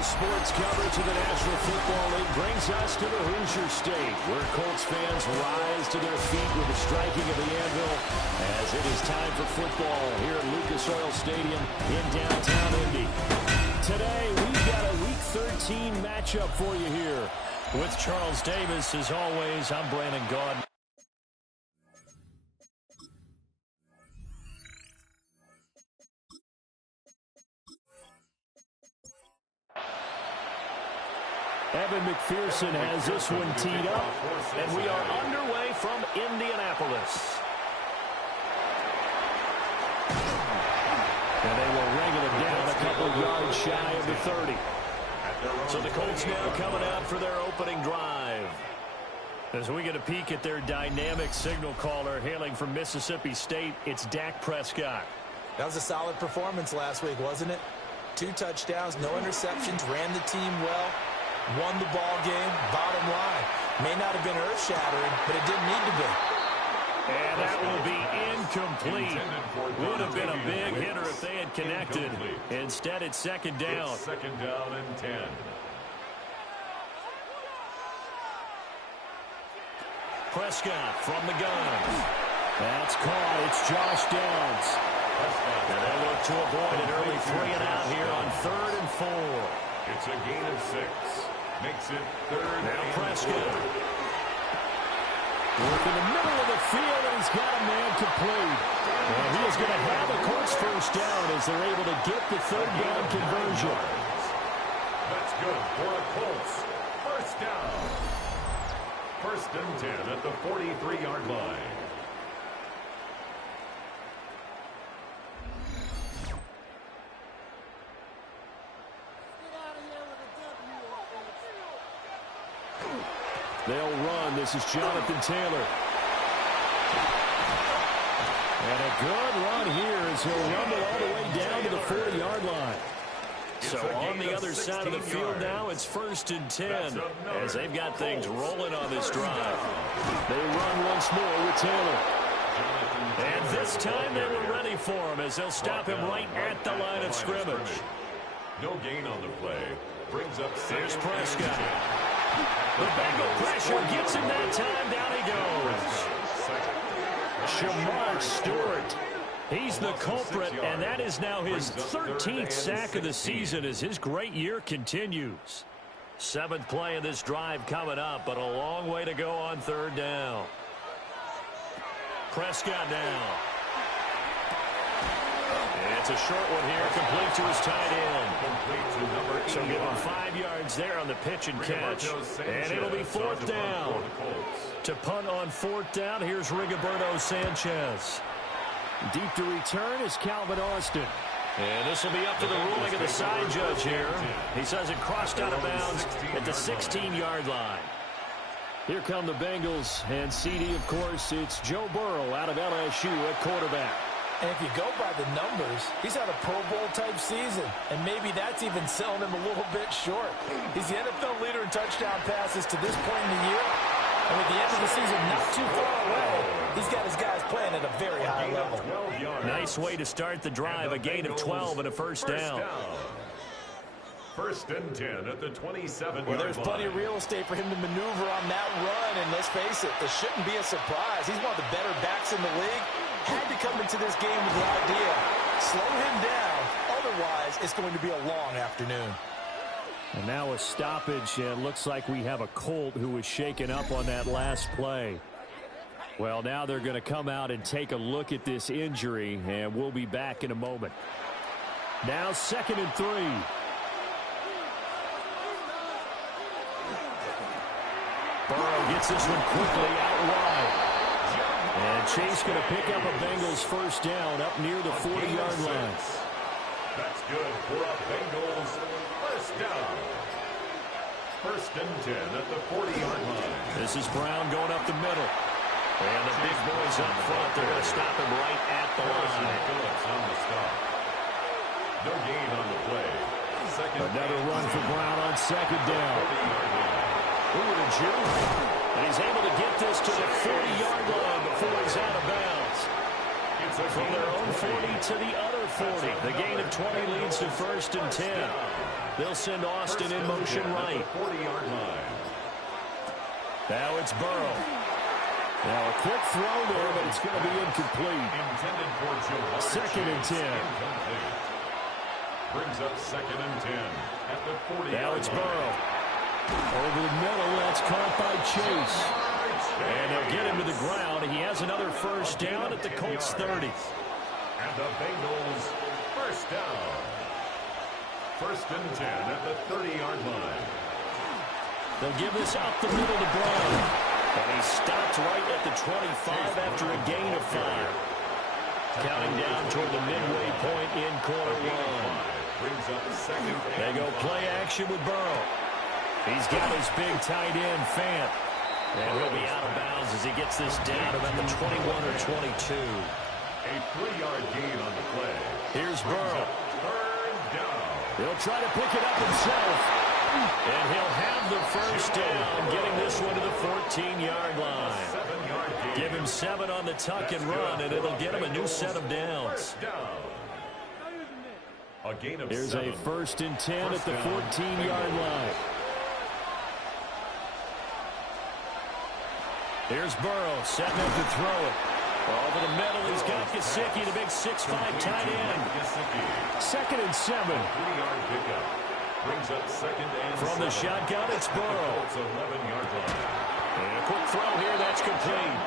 Sports coverage of the National Football League brings us to the Hoosier State, where Colts fans rise to their feet with the striking of the anvil as it is time for football here at Lucas Oil Stadium in downtown Indy. Today, we've got a Week 13 matchup for you here. With Charles Davis, as always, I'm Brandon Gaudin. Evan McPherson has this one teed up, and we are underway from Indianapolis. And they will wrangle it down a couple yards shy of the 30. So the Colts now coming out for their opening drive. As we get a peek at their dynamic signal caller hailing from Mississippi State, it's Dak Prescott. That was a solid performance last week, wasn't it? 2 touchdowns, no interceptions, ran the team well. Won the ball game, bottom line. May not have been earth-shattering, but it didn't need to be. And that will be incomplete. Would have been a big hitter if they had connected. Instead, it's second down. It's second down and 10. Prescott from the gun. That's caught. It's Josh Downs. And they look to avoid an early 3 and out here on 3rd and 4. It's a gain of 6. Makes it 3rd now and Prescott. 4. Work in the middle of the field, and he's got a man complete. And he is going to have a Colts first down as they're able to get the 3rd down conversion. That's good for a Colts. First down. 1st and 10 at the 43-yard line. They'll run. This is Jonathan Taylor. And a good run here as he'll rumble all the way down to the 40-yard line. So on the other side of the field now, it's 1st and 10 as they've got things rolling on this drive. They run once more with Taylor. And this time they were ready for him as they'll stop him right at the line of scrimmage. No gain on the play. Brings up Here's Prescott. The Bengal pressure gets him that time. Down he goes. Shamar Stewart. He's the culprit, and that is now his 13th sack of the season as his great year continues. 7th play of this drive coming up, but a long way to go on 3rd down. Prescott now. It's a short one here, complete to his tight end. So give him 5 yards there on the pitch and catch. And it'll be 4th down. To punt on 4th down, here's Rigoberto Sanchez. Deep to return is Calvin Austin. And this will be up to the ruling of the side judge here. He says it crossed out of bounds at the 16-yard line. Here come the Bengals, and CD, of course, it's Joe Burrow out of LSU at quarterback. And if you go by the numbers, he's had a Pro Bowl-type season, and maybe that's even selling him a little bit short. He's the NFL leader in touchdown passes to this point in the year, and with the end of the season not too far away, he's got his guys playing at a very high level. Nice way to start the drive, a gain of 12 and a first down. 1st and 10 at the 27-yard line. Well, there's plenty of real estate for him to maneuver on that run, and let's face it, this shouldn't be a surprise. He's one of the better backs in the league. Had to come into this game with the idea, slow him down, otherwise it's going to be a long afternoon. And now a stoppage, and it looks like we have a Colt who was shaken up on that last play. Well, now they're going to come out and take a look at this injury, and we'll be back in a moment. Now 2nd and 3. Burrow gets this one quickly out wide. And Chase going to pick up a Bengals first down up near the 40-yard line. That's good for a Bengals first down. 1st and 10 at the 40-yard line. This is Brown going up the middle. And the big boys up front, they're going to stop him right at the line. Phillips on the stop. No gain on the play. Another run for Brown on 2nd down. Who would have Jew? And he's able to get this to the 40-yard line before he's out of bounds. From their own 40 to the other 40. The gain of 20 leads to 1st and 10. They'll send Austin in motion right. 40-yard line. Now it's Burrow. Now a quick throw there, but it's going to be incomplete. Intended for Joe. Second and 10. Incomplete. Brings up second and 10 at the 40-yard line. Now it's Burrow. Over the middle, that's caught by Chase. And they'll get him to the ground. He has another first down at the Colts 30. And the Bengals first down. First and 10 at the 30-yard line. They'll give this up the middle to Brown. And he stopped right at the 25 after a gain of 5. Counting down toward the midway point in quarter one. Brings up second. They go play action with Burrow. He's got his big tight end, Fant. And he'll be out of bounds as he gets this down about the 21 or 22. A 3-yard gain on the play. Here's Burrow. Third down. He'll try to pick it up himself. And he'll have the first down, getting this one to the 14-yard line. 7-yard gain. Give him 7 on the tuck and run, and it'll get him a new set of downs. A gain of Here's 7. a first and 10 at the 14-yard line. Here's Burrow, setting up to throw it. Over the middle, he's got Gesicki, the big 6'5" tight end. Second and 7. 3-yard pickup. Brings up second and From 7. the shotgun, it's Burrow. It's 11-yard line. And a quick throw here, that's complete.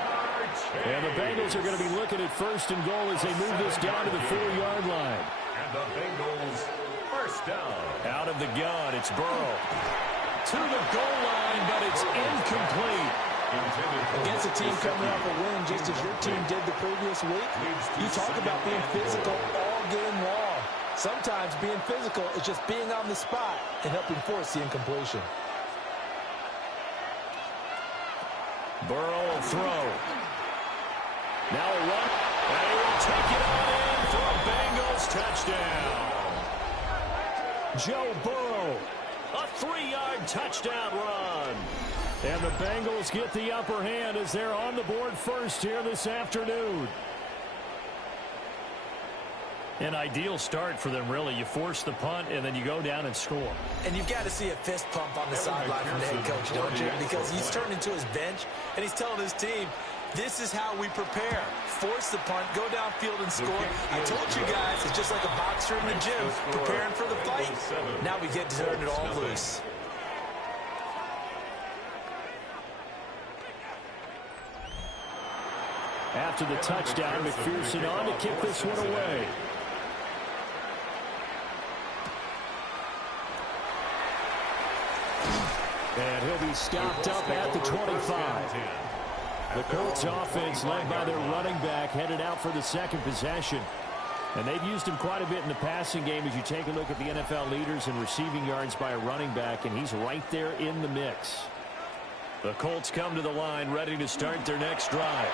And the Bengals are going to be looking at first and goal as they move this down to the 4-yard line. And the Bengals first down. Out of the gun, it's Burrow. To the goal line, but it's incomplete. Against a team coming off a win, just as your team did the previous week, you talk about being physical all game long. Sometimes being physical is just being on the spot and helping force the incompletion. Burrow will throw. Now a run. And he will take it on in for a Bengals touchdown. Joe Burrow, a 3-yard touchdown run. And the Bengals get the upper hand as they're on the board first here this afternoon. An ideal start for them, really. You force the punt, and then you go down and score. And you've got to see a fist pump on the sideline from the head coach, don't you? Because he's turned into his bench, and he's telling his team, this is how we prepare. Force the punt, go downfield and score. I told you guys, it's just like a boxer in the gym preparing for the fight. Now we get to turn it all loose. After the touchdown, McPherson on to kick this one away. And he'll be stopped up at the 25. The Colts offense, led by their running back, headed out for the second possession. And they've used him quite a bit in the passing game as you take a look at the NFL leaders in receiving yards by a running back, and he's right there in the mix. The Colts come to the line, ready to start their next drive.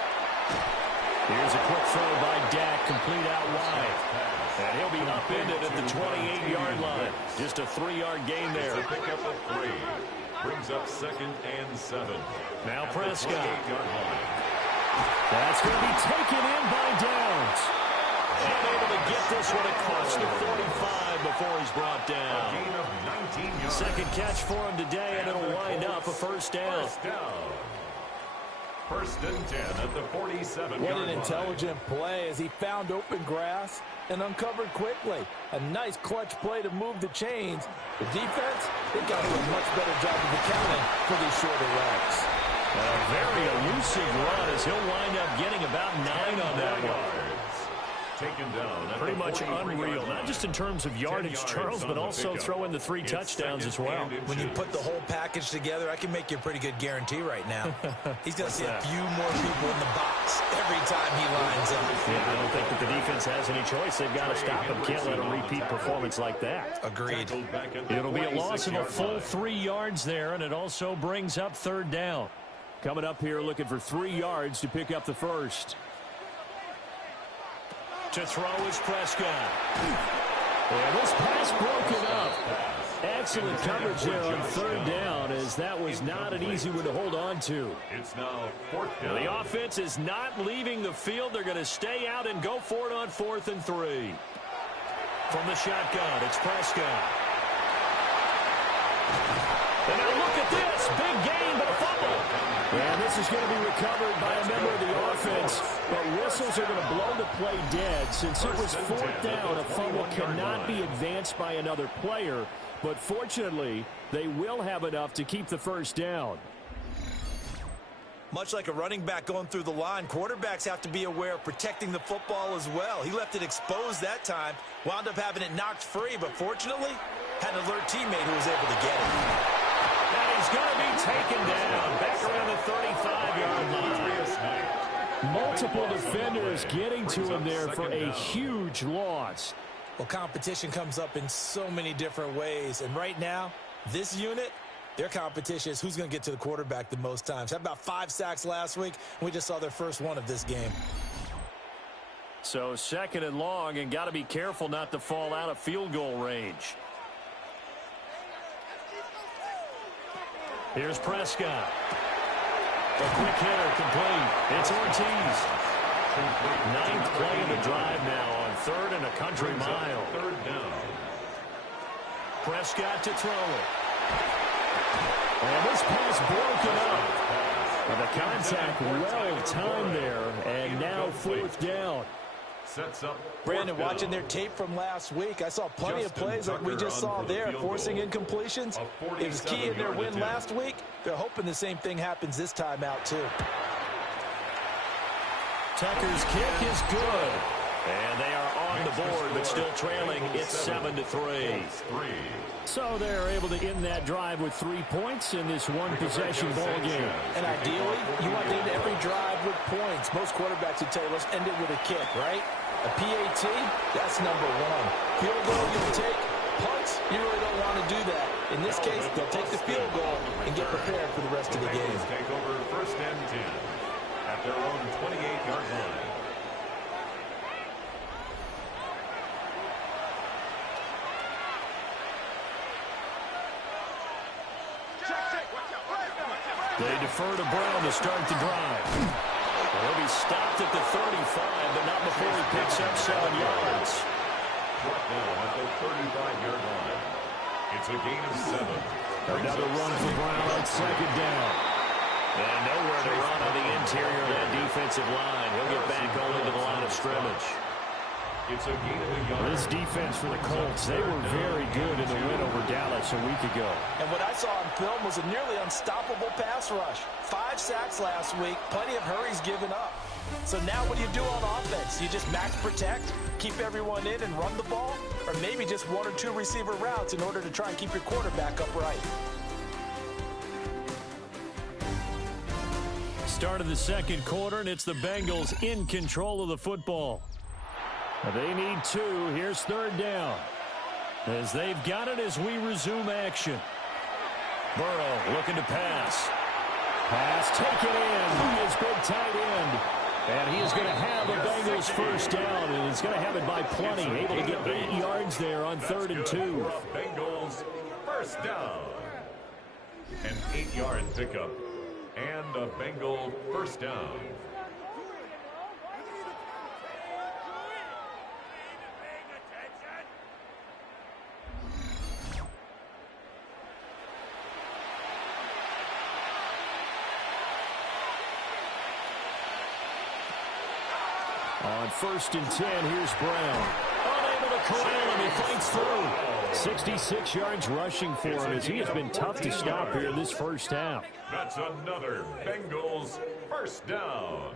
Here's a quick throw by Dak, complete out wide. And he'll be upended at the 28-yard line. Just a 3-yard gain there. It's a pickup of 3. Brings up second and 7. Now Prescott. line. That's going to be taken in by Downs. And able to get this one across the 45 before he's brought A down. gain of 19 yards. Second catch for him today, and it'll wind up a first down. First down. First and 10 at the 47-yard line. What an intelligent play as he found open grass and uncovered quickly. A nice clutch play to move the chains. The defense, they got to do a much better job of accounting for these shorter routes. A very elusive run as he'll wind up getting about 9 on that one. Taken down. Pretty much unreal, not just in terms of yardage, Charles, but also throw in the 3 touchdowns as well. When you put the whole package together, I can make you a pretty good guarantee right now. He's going to see a few more people in the box every time he lines up. Yeah, I don't think that the defense has any choice. They've got to stop him. Can't let a repeat performance like that. Agreed. It'll be a loss of a full 3 yards there, and it also brings up third down. Coming up here looking for 3 yards to pick up the first. To throw is Prescott. And this pass broken up. Excellent coverage there on third down, as that was not an easy one to hold on to. It's now fourth down. The offense is not leaving the field. They're going to stay out and go for it on 4th and 3. From the shotgun, it's Prescott. And now look at this. Big gain, but a fumble. And this is going to be recovered by a member of the offense. But whistles are going to blow the play dead. Since it was fourth down, a fumble cannot be advanced by another player. But fortunately, they will have enough to keep the first down. Much like a running back going through the line, quarterbacks have to be aware of protecting the football as well. He left it exposed that time, wound up having it knocked free, but fortunately, had an alert teammate who was able to get it. And he's going to be taken down back around the 35-yard line. Multiple defenders getting to him there for a huge loss. Well, competition comes up in so many different ways, and right now, this unit, their competition is who's going to get to the quarterback the most times. How about 5 sacks last week? We just saw their first one of this game. So second and long, and got to be careful not to fall out of field goal range. Here's Prescott. A quick hitter complete. It's Ortiz. 9th play of the drive now on 3rd and a country mile. 3rd down. Prescott to throw it. And this pass broken up. And the contact well timed there. And now 4th down. Sets up. Brandon, watching their tape from last week, I saw plenty of plays like we just saw there, forcing incompletions. It was key in their win last week. They're hoping the same thing happens this time out, too. Tucker's kick is good. And they are on the board, but still trailing. It's 7-3. So they're able to end that drive with 3 points in this one-possession ball game. And ideally, you want to end every drive with points. Most quarterbacks would tell you, let's end it with a kick, right? A PAT, that's number 1. Field goal you'll take. Punts, you really don't want to do that. In this case, they'll take the field goal and get prepared for the rest of the game. Take over 1st and 10 at their own 28-yard line. They defer to Brown to start the drive. He'll be stopped at the 35, but not before he picks up 7 yards. Brought down at the 35-yard line. It's a gain of 7. Another run for Brown on 2nd down. And nowhere to run on the interior of that defensive line. He'll get back only to the line of scrimmage. It's a gain of a yard. This defense for the Colts, they were very good in the win over Dallas a week ago. And what I saw on film was a nearly unstoppable pass rush. 5 sacks last week, plenty of hurries given up. So now what do you do on offense? You just max protect, keep everyone in and run the ball? Or maybe just 1 or 2 receiver routes in order to try and keep your quarterback upright? Start of the 2nd quarter, and it's the Bengals in control of the football. They need 2. Here's 3rd down. As they've got it as we resume action. Burrow looking to pass. Pass taken in. He is big tight end. And he is going to have the Bengals first down. And he's going to have it by plenty. Able to get 8 yards there on 3rd and 2. Bengals first down. An 8-yard pickup. And a Bengal first down. On 1st and 10, here's Brown. Unable to corral him. He fights through. 66 yards rushing for him as he has been tough to stop here this first half. That's another Bengals first down.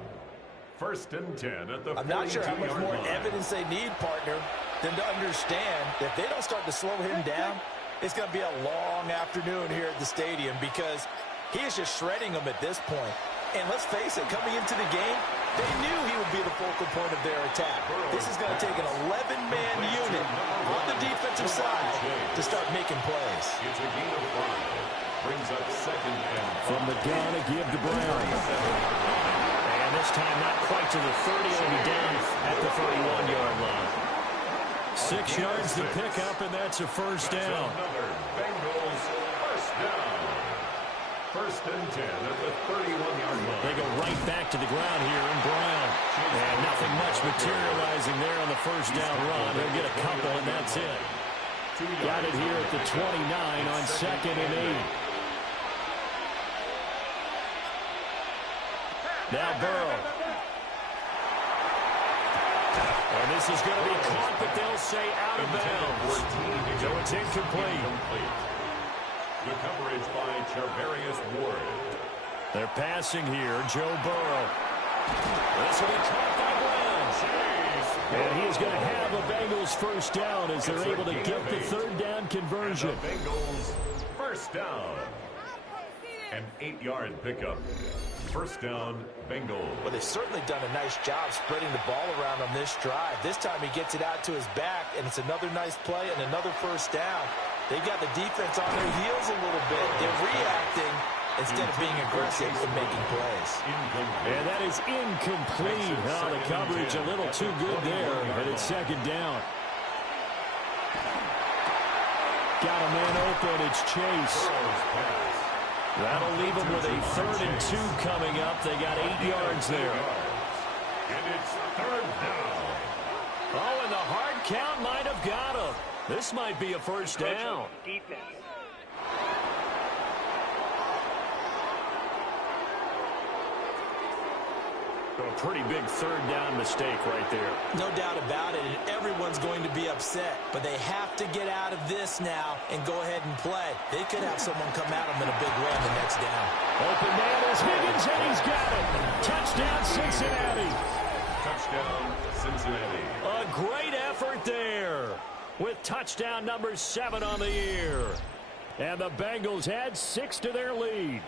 1st and 10 at the 42-yard line. I'm not sure how much more evidence they need, partner, than to understand that if they don't start to slow him down, it's going to be a long afternoon here at the stadium because he is just shredding them at this point. And let's face it, coming into the game, they knew he would be the focal point of their attack. This is going to take an 11-man unit on the defensive side to start making plays. It's a gain of 5. Brings up 2nd and From the gun, a give to Brown. And this time not quite to the 30. He'll be down at the 31-yard line. 6 yards to pick up, and that's a first down. Another Bengals first down. 1st and 10 at the 31-yard line. They go right back to the ground here in Brown. And nothing much materializing there on the first down run. He'll get a couple, and that's it. Got it here at the 29 on 2nd and 8. Now Burrow. And this is going to be caught, but they'll say out of bounds. So it's incomplete. The coverage by Charvarius Ward. They're passing here. Joe Burrow. This will be caught by Wentz. And he is going to have a Bengals first down as they're able to get the third down conversion. And the Bengals first down. An 8-yard pickup. First down, Bengals. Well, they've certainly done a nice job spreading the ball around on this drive. This time he gets it out to his back, and it's another nice play and another first down. They've got the defense on their heels a little bit. They're reacting instead of being aggressive and making plays. And that is incomplete. Oh, the coverage a little too good there, and it's second down. Got a man open. It's Chase. That'll leave them with a 3rd and 2 coming up. They got 8 yards there. And it's third down. Oh, and the hard count might have got him. This might be a first down. Defense. A pretty big third down mistake right there. No doubt about it, and everyone's going to be upset. But they have to get out of this now and go ahead and play. They could have someone come at them in a big way on the next down. Open man is Higgins, and he's got it. Touchdown, Cincinnati. Touchdown, Cincinnati. A great effort there with touchdown number 7 on the year. And the Bengals add 6 to their lead.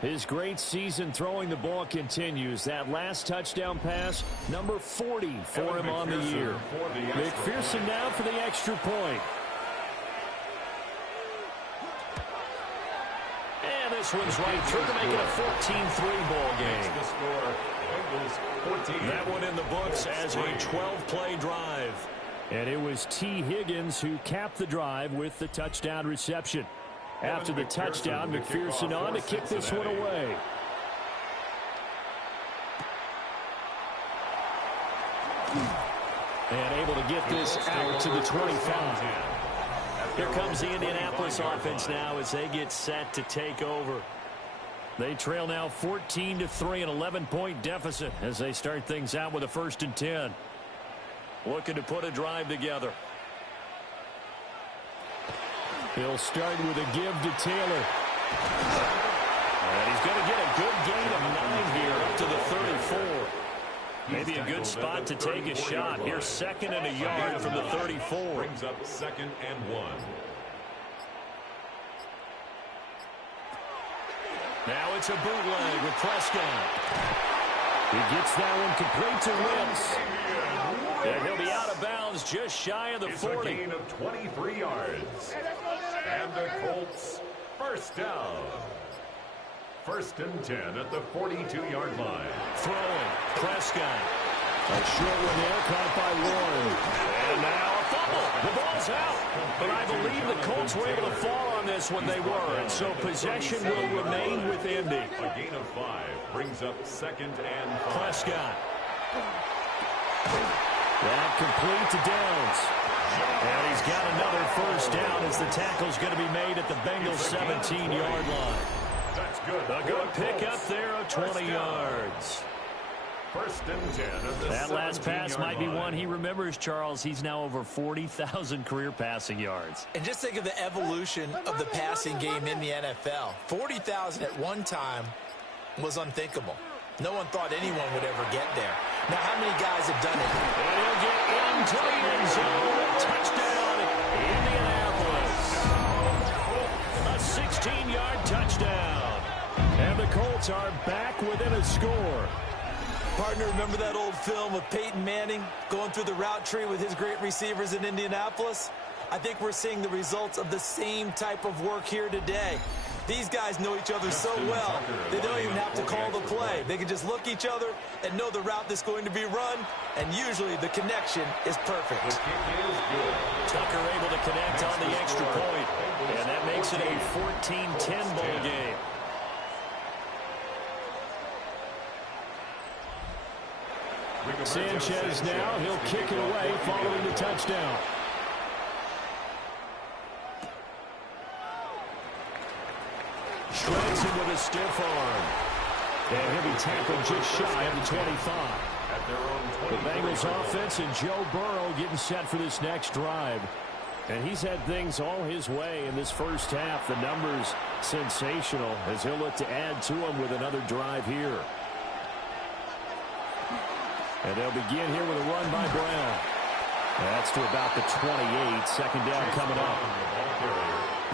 His great season throwing the ball continues. That last touchdown pass, number 40 for him on the year. McPherson now for the extra point. And this one's right through to make it a 14-3 ball game. The score, Bengals 14. That one in the books as a 12-play drive. And it was T. Higgins who capped the drive with the touchdown reception. After the touchdown, McPherson on to kick this one away. And able to get this out to the 25. Here comes the Indianapolis offense now as they get set to take over. They trail now 14-3, an 11-point deficit as they start things out with a 1st and 10. Looking to put a drive together. He'll start with a give to Taylor. And he's going to get a good gain of 9 here up to the 34. Maybe a good spot to take a shot. Here's 2nd and a yard from the 34. Brings up 2nd and 1. Now it's a bootleg with Prescott. He gets that one complete to Wentz. And he'll be out of bounds just shy of the 40. It's a gain of 23 yards. And the Colts first down. 1st and 10 at the 42-yard line. Throwing. Prescott. A short one there, caught by Warren. And now a fumble. The ball's out. But I believe the Colts were able to fall on this when they were. And so possession will remain with Indy. A gain of 5 brings up 2nd and 5. Prescott. That complete to Downs. And he's got another first down as the tackle's going to be made at the Bengals 17-yard line. That's good. A good pick up there of 20 yards. 1st and 10 at the That last pass might be line. one he remembers, Charles. He's now over 40,000 career passing yards. And just think of the evolution of the passing game in the NFL. 40,000 at one time was unthinkable. No one thought anyone would ever get there. Now, how many guys have done it? And he'll get into the end zone. Touchdown, Indianapolis. A 16-yard touchdown. And the Colts are back within a score. Partner, remember that old film of Peyton Manning going through the route tree with his great receivers in Indianapolis? I think we're seeing the results of the same type of work here today. These guys know each other so well, they don't even have to call the play. They can just look each other and know the route that's going to be run, and usually the connection is perfect. Tucker able to connect on the extra point, and that makes it a 14-10 ball game. Sanchez now, he'll kick it away following the touchdown. Shreds him with a stiff arm. And he'll be tackled just shy of the 25. The Bengals offense and Joe Burrow getting set for this next drive. And he's had things all his way in this first half. The numbers sensational as he'll look to add to them with another drive here. And they'll begin here with a run by Brown. That's to about the 28. Second down coming up.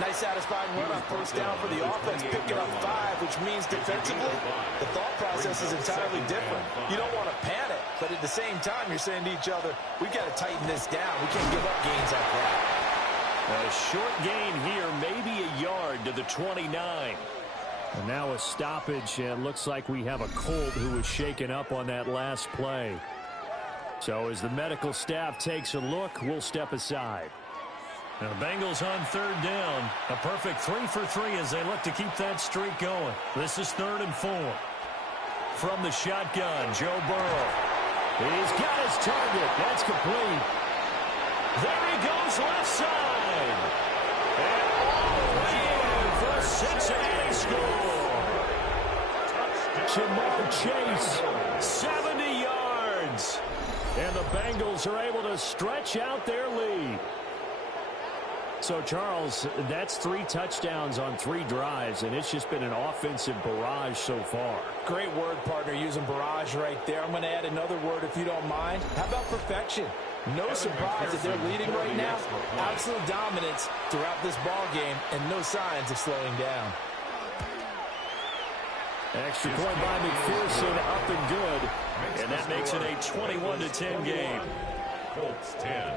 Nice satisfying run on first down for the offense, picking up 5, which means defensively, the thought process is entirely different. You don't want to panic, but at the same time, you're saying to each other, we've got to tighten this down. We can't give up gains like that. A short gain here, maybe a yard to the 29. And now a stoppage, and looks like we have a Colt who was shaken up on that last play. So as the medical staff takes a look, we'll step aside. Now the Bengals on third down. A perfect 3 for 3 as they look to keep that streak going. This is 3rd and 4. From the shotgun, Joe Burrow. He's got his target. That's complete. There he goes left side. And all the way in for a Cincinnati score. Jamar Chase, 70 yards. And the Bengals are able to stretch out their lead. So, Charles, that's 3 touchdowns on 3 drives, and it's just been an offensive barrage so far. Great word, partner, using barrage right there. I'm going to add another word if you don't mind. How about perfection? No surprise that they're leading right now. Absolute dominance throughout this ball game, and no signs of slowing down. Extra point by McPherson, up and good. And that makes it a 21-10 game. Colts 10.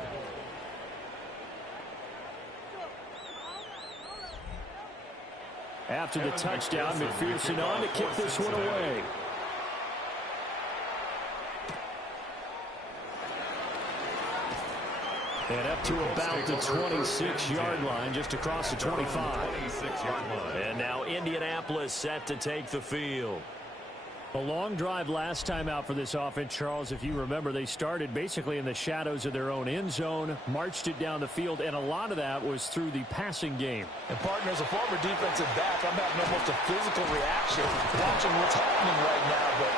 After the touchdown, McPherson on to kick this one away. And up to about the 26-yard line, just across the 25. And now Indianapolis set to take the field. A long drive last time out for this offense, Charles. If you remember, they started basically in the shadows of their own end zone, marched it down the field, and a lot of that was through the passing game. And, partner, as a former defensive back, I'm having almost a physical reaction watching what's happening right now. But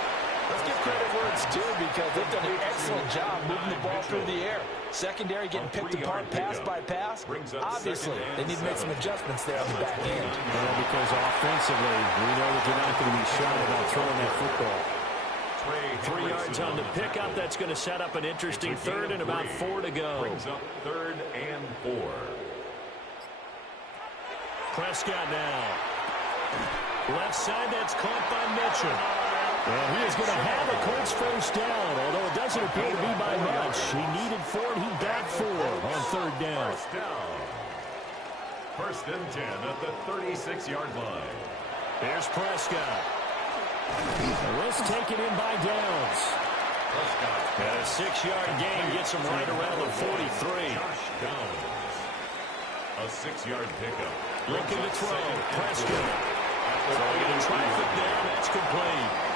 let's give credit where it's due because they've done an excellent job moving the ball through the air. Secondary getting picked apart pass by pass. Obviously, they need to make some adjustments there on the back end. Well, because offensively, we know that they're not going to be shy about throwing that football. 3 yards on the pickup. That's going to set up an interesting 3rd and about 4 to go. Brings up 3rd and 4. Prescott now. Left side, that's caught by Mitchell. And he is going to have a Colts first down, although it doesn't appear to be by much. He needed 4, and he got 4 on 3rd down. First and 10 at the 36-yard line. There's Prescott. The risk taken in by Downs. And a 6-yard gain gets him right around the 43. A 6-yard pickup. Looking to throw. Prescott. Throwing into traffic there. That's complete.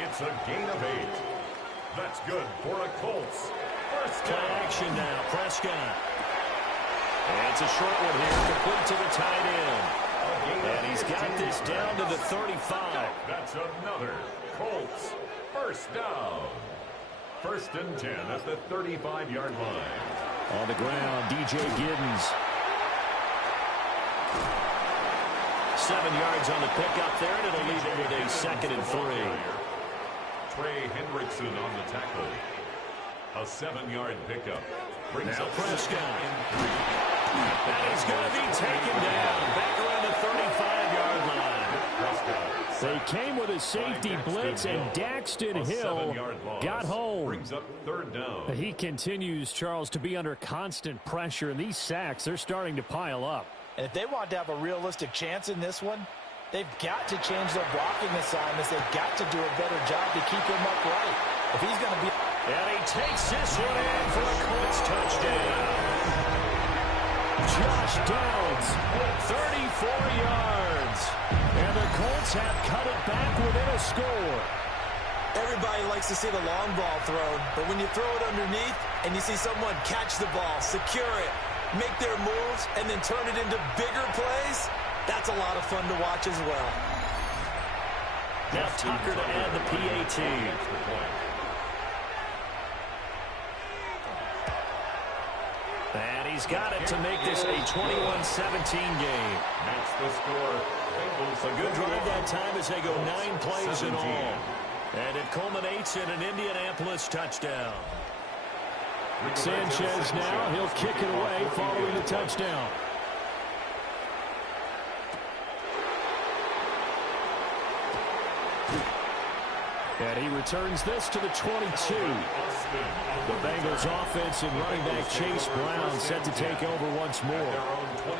It's a gain of 8. That's good for a Colts. First down. Play action now. Prescott. And it's a short one here. Complete to the tight end. And he's got this down to the 35. That's another Colts first down. First and 10 at the 35-yard line. On the ground, DJ Giddens. 7 yards on the pickup there, and it'll leave it with a 2nd and 3. Trey Hendrickson on the tackle. A 7-yard pickup. Brings Now up Prescott. And he's going to be taken down back around the 35-yard line. They came with a safety blitz, and Daxton Hill got home. Brings up 3rd down. He continues, Charles, to be under constant pressure, and these sacks, they're starting to pile up. And if they want to have a realistic chance in this one, they've got to change their blocking assignments. They've got to do a better job to keep him upright. If he's going to be... And he takes this one in for a Colts touchdown. Josh Downs, 34 yards. And the Colts have cut it back within a score. Everybody likes to see the long ball thrown, but when you throw it underneath and you see someone catch the ball, secure it, make their moves, and then turn it into bigger plays, that's a lot of fun to watch as well. Now Tucker to add the PAT. And he's got it to make this a 21-17 game. That's the score. A good drive that time as they go 9 plays in all. And it culminates in an Indianapolis touchdown. Sanchez now, he'll kick it away following the touchdown. And he returns this to the 22. The Bengals offense and running back Chase Brown set to take over once more.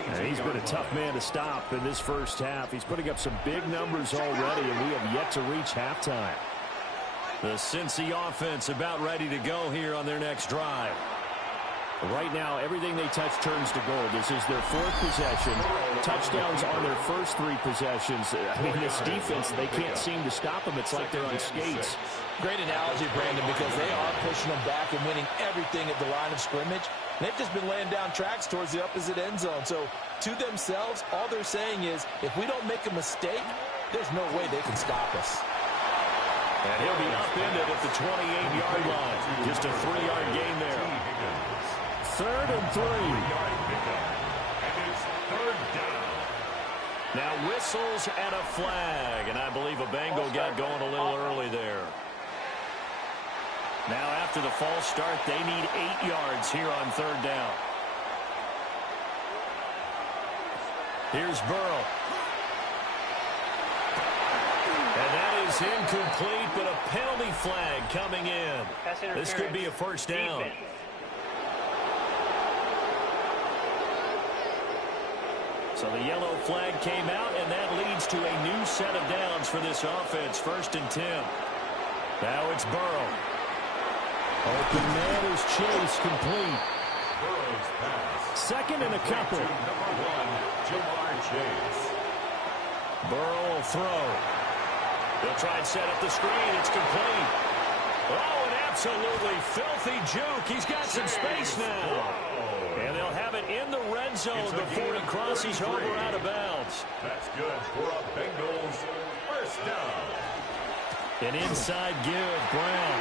And he's been a tough man to stop in this first half. He's putting up some big numbers already, and we have yet to reach halftime. The Cincy offense about ready to go here on their next drive. Right now, everything they touch turns to gold. This is their 4th possession. Touchdowns on their first 3 possessions. I mean, this defense, they can't seem to stop them. It's like they're on skates. Great analogy, Brandon, because they are pushing them back and winning everything at the line of scrimmage. They've just been laying down tracks towards the opposite end zone. So, to themselves, all they're saying is, if we don't make a mistake, there's no way they can stop us. And he'll be upended at the 28-yard line. Just a 3-yard gain there. 3rd and 3. And it's 3rd down. Now whistles and a flag. And I believe a Bengal got going a little early there. Now after the false start, they need 8 yards here on 3rd down. Here's Burrow. And that is incomplete, but a penalty flag coming in. This could be a first down. So the yellow flag came out, and that leads to a new set of downs for this offense. 1st and 10. Now it's Burrow. Open man is Chase, complete. Burrow's pass. 2nd and a couple. Number 1, Jamar Chase. Burrow will throw. They'll try and set up the screen. It's complete. Oh, an absolutely filthy juke. He's got some space now. And they'll have it in the red zone before he crosses over out of bounds. That's good for a Bengals first down. An inside give, Brown.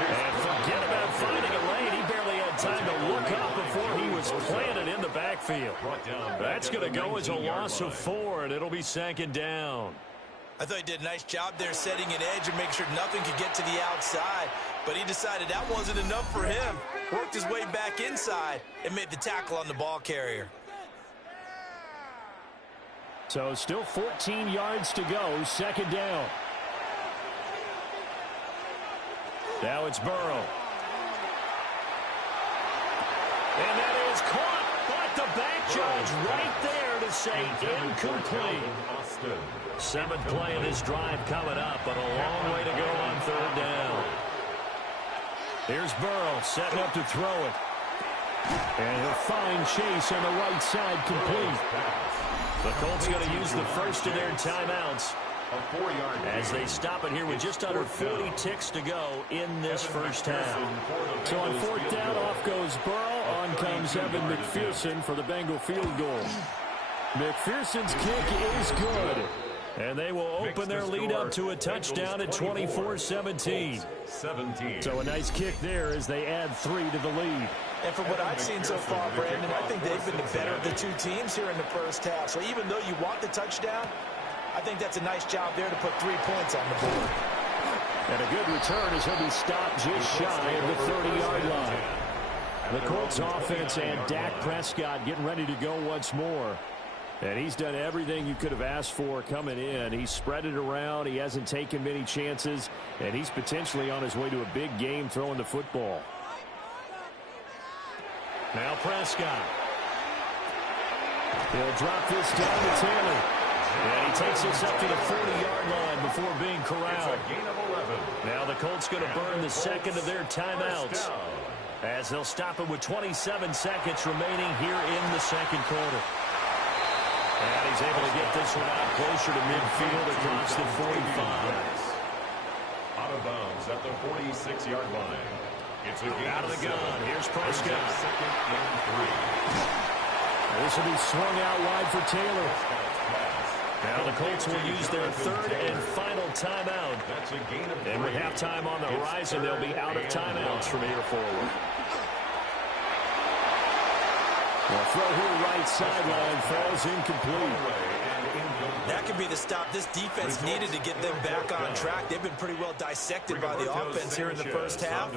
And forget about finding a lane. He barely had time to look up before he was planted in the backfield. That's going to go as a loss of 4, and it'll be 2nd down. I thought he did a nice job there setting an edge and making sure nothing could get to the outside. But he decided that wasn't enough for him. Worked his way back inside and made the tackle on the ball carrier. So still 14 yards to go. 2nd down. Now it's Burrow. And that is caught, but the back judge right there to say incomplete. 7th play of this drive coming up, but a long way to go on 3rd down. Here's Burrow setting up to throw it. And he'll find Chase on the right side, complete. The Colts going to use the first of their timeouts as they stop it here with just under 40 ticks to go in this first half. So on 4th down, off goes Burrow. On comes Evan McPherson for the Bengal field goal. McPherson's kick is good. And they will open their lead up to a touchdown at 24-17. So a nice kick there as they add 3 to the lead. And from what I've seen so far, Brandon, I think they've been the better of the 2 teams here in the first half. So even though you want the touchdown, I think that's a nice job there to put 3 points on the board. And a good return as he'll be stopped just shy of the 30-yard line. The Colts offense and Dak Prescott getting ready to go once more. And he's done everything you could have asked for coming in. He's spread it around. He hasn't taken many chances. And he's potentially on his way to a big game throwing the football. Now Prescott. He'll drop this down to Taylor. And he takes this up to the 40-yard line before being corralled. Now the Colts going to burn the 2nd of their timeouts as they'll stop it with 27 seconds remaining here in the 2nd quarter. And he's able to get this one out closer to midfield across the 45. Out of bounds at the 46-yard line. Out of the gun. Here's Prescott. Second and 3. This will be swung out wide for Taylor. Now the Colts will use their third and final timeout. That's a gain of 3. And with halftime on the horizon, they'll be out of timeouts from here forward. The throw here right sideline falls incomplete. That could be the stop this defense needed to get them back on track. They've been pretty well dissected by the offense here in the first half.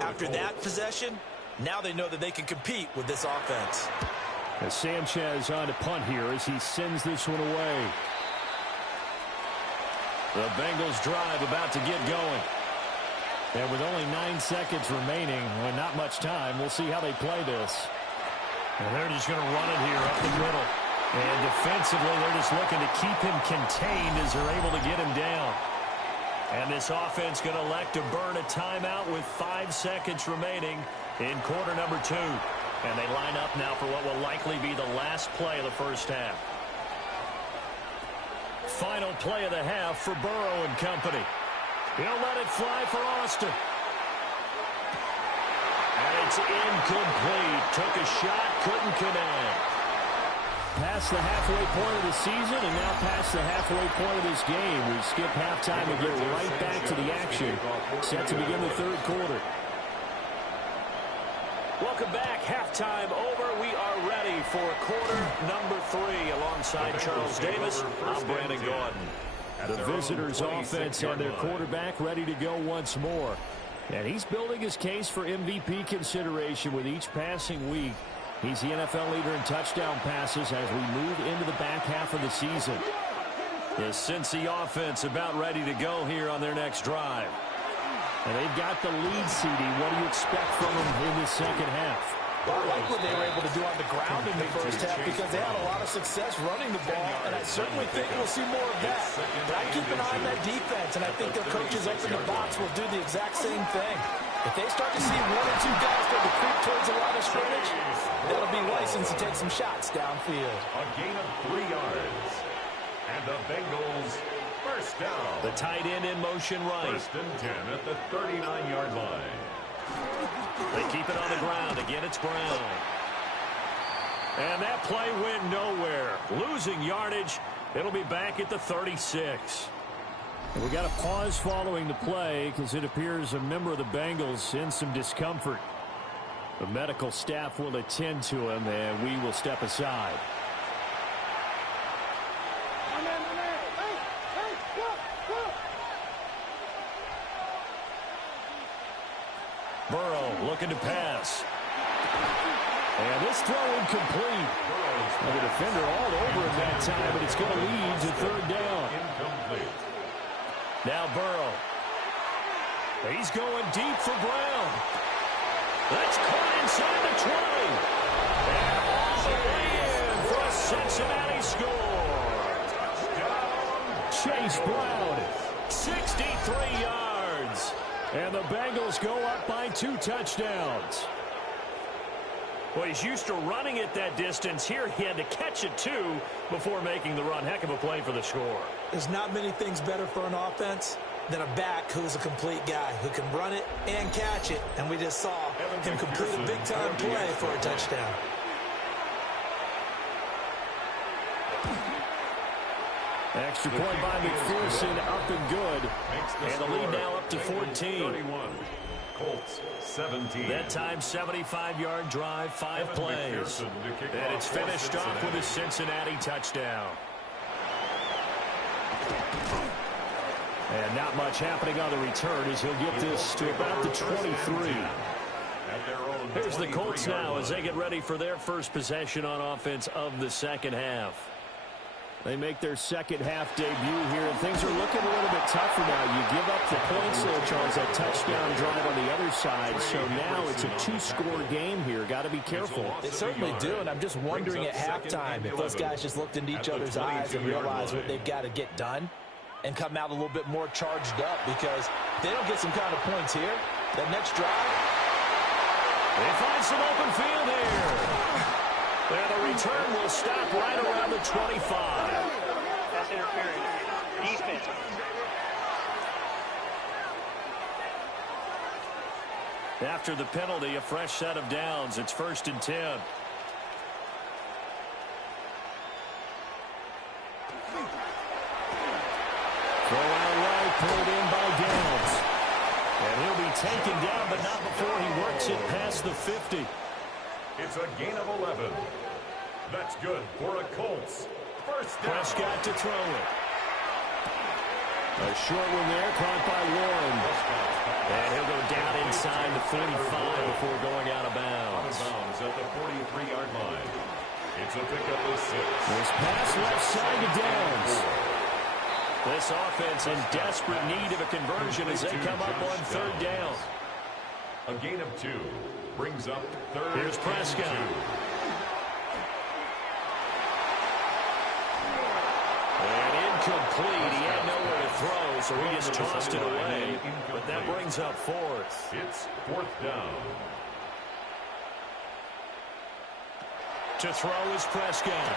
After that possession, now they know that they can compete with this offense. As Sanchez on to punt here as he sends this one away. The Bengals drive about to get going. And with only 9 seconds remaining, and not much time, we'll see how they play this. And they're just going to run it here up the middle. And defensively, they're just looking to keep him contained as they're able to get him down. And this offense going to elect to burn a timeout with 5 seconds remaining in quarter number 2. And they line up now for what will likely be the last play of the first half. Final play of the half for Burrow and company. He'll let it fly for Austin. And it's incomplete. Took a shot, couldn't connect. Past the halfway point of the season and now past the halfway point of this game. We skip halftime and get right back to the action. Set to begin the third quarter. Welcome back. Halftime over. We are ready for quarter number 3. Alongside Charles Davis, I'm Brandon Gordon. The visitors' offense and their quarterback ready to go once more. And he's building his case for MVP consideration with each passing week. He's the NFL leader in touchdown passes as we move into the back half of the season. The Cincy offense about ready to go here on their next drive. And they've got the lead, CD. What do you expect from them in the second half? Well, I like what they were able to do on the ground in the first half because they had a lot of success running the ball, and I certainly think we'll see more of that. But I keep an eye on that defense, and I think their coaches up in the box will do the exact same thing. If they start to see 1 or 2 guys start to creep towards the line of scrimmage, that'll be license to take some shots downfield. A gain of 3 yards. And the Bengals first down. The tight end in motion right. First and 10 at the 39-yard line. They keep it on the ground. Again, it's Brown. And that play went nowhere. Losing yardage. It'll be back at the 36. We got a pause following the play because it appears a member of the Bengals in some discomfort. The medical staff will attend to him, and we will step aside. Burrow looking to pass. And this throw incomplete. The defender all over him that time, but it's going to lead to third down. Incomplete. Now Burrow. He's going deep for Brown. That's caught inside the 20. And all the way in for a Cincinnati score. Chase Brown. 63 yards. And the Bengals go up by 2 touchdowns. Well, he's used to running it that distance. Here he had to catch it, too, before making the run. Heck of a play for the score. There's not many things better for an offense than a back who's a complete guy who can run it and catch it. And we just saw him complete a big-time play for a touchdown. Extra point by McPherson, up and good. And the lead now up to 14. Colts 17. That time 75-yard drive, 5 plays. And it's finished off with a Cincinnati touchdown. And not much happening on the return as he'll get this to about the 23. Here's the Colts now as they get ready for their first possession on offense of the second half. They make their second half debut here, and things are looking a little bit tougher now. You give up the points there, Charles, that touchdown drive on the other side. So now it's a 2-score game here. Got to be careful. They certainly do, and I'm just wondering at halftime if those guys just looked into each other's eyes and realized what they've got to get done and come out a little bit more charged up, because if they don't get some kind of points here, that next drive, they find some open field here. And the return will stop right around the 25. That's interference. Defense. After the penalty, a fresh set of downs. It's 1st and 10. Throw out right, pulled in by Downs. And he'll be taken down, but not before he works it past the 50. It's a gain of 11. That's good for a Colts. First down. Prescott to throw it. A short one there, caught by Warren. And he'll go down inside the 45 before going out of bounds. Out of bounds at the 43-yard line. It's a pickup of 6. This pass left side to Downs. This offense in desperate need of a conversion as they come up on 3rd down. A gain of 2 brings up 3rd. Here's Prescott. And incomplete. He had nowhere to throw, so he just tossed it away. But that brings up 4th. It's 4th down. To throw is Prescott.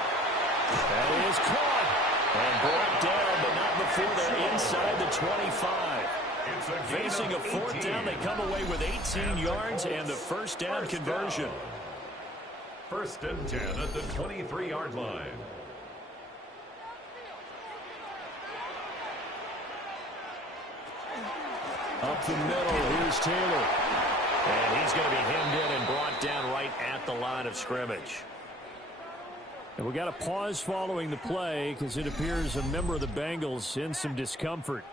That is caught. And brought down, but not before they're inside the 25. Facing a 4th down, they come away with 18 yards and the 1st down conversion. 1st and 10 at the 23-yard line. Up the middle, here's Taylor. And he's going to be hemmed in and brought down right at the line of scrimmage. And we got a pause following the play because it appears a member of the Bengals in some discomfort.